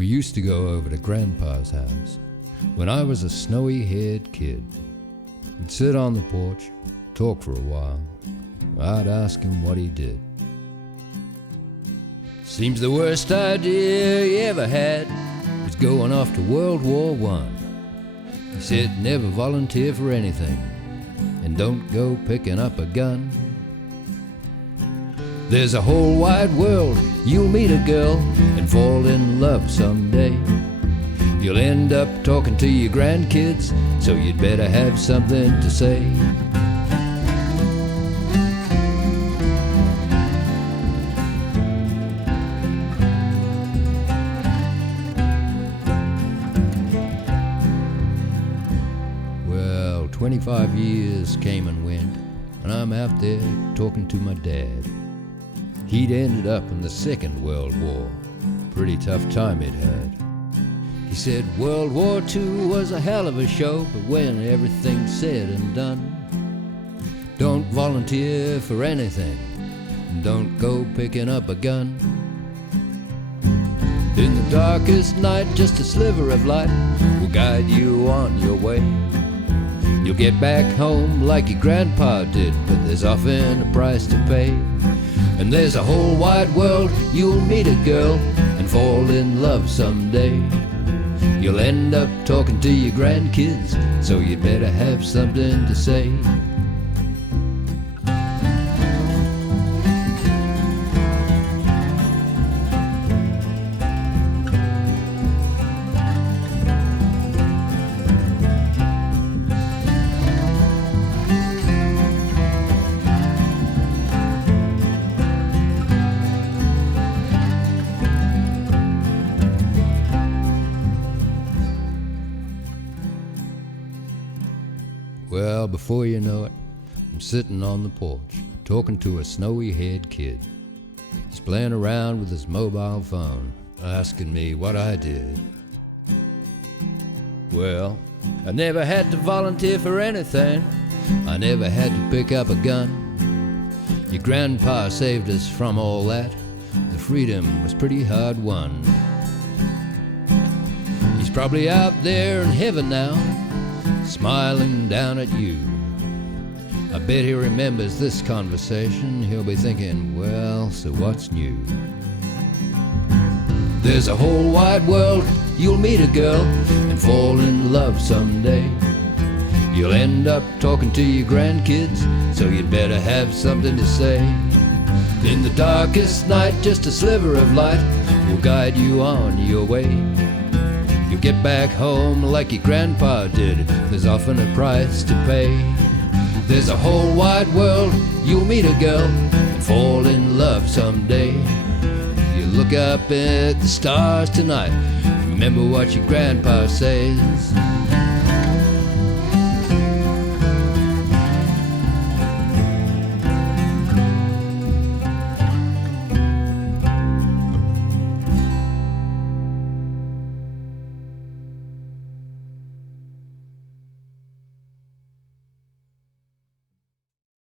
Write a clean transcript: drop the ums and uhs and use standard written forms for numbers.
We used to go over to Grandpa's house when I was a snowy-haired kid. We'd sit on the porch, talk for a while. I'd ask him what he did. Seems the worst idea he ever had was going off to World War I. He said never volunteer for anything and don't go picking up a gun. There's a whole wide world, you'll meet a girl and fall in love someday. You'll end up talking to your grandkids, so you'd better have something to say. Well, 25 years came and went, and I'm out there talking to my dad. He'd ended up in the Second World War. Pretty tough time he'd had. He said World War II was a hell of a show, but when everything's said and done, don't volunteer for anything, and don't go picking up a gun. In the darkest night, just a sliver of light will guide you on your way. You'll get back home like your grandpa did, but there's often a price to pay. And there's a whole wide world, you'll meet a girl and fall in love someday. You'll end up talking to your grandkids, so you'd better have something to say. Well, before you know it, I'm sitting on the porch, talking to a snowy-haired kid. He's playing around with his mobile phone, asking me what I did. Well, I never had to volunteer for anything. I never had to pick up a gun. Your grandpa saved us from all that. The freedom was pretty hard won. He's probably out there in heaven now, smiling down at you. I bet he remembers this conversation. He'll be thinking, well, so what's new? There's a whole wide world, you'll meet a girl and fall in love someday. You'll end up talking to your grandkids, so you'd better have something to say. In the darkest night, just a sliver of light will guide you on your way. You'll get back home like your grandpa did, there's often a price to pay. There's a whole wide world, you'll meet a girl and fall in love someday. You look up at the stars tonight, remember what your grandpa says.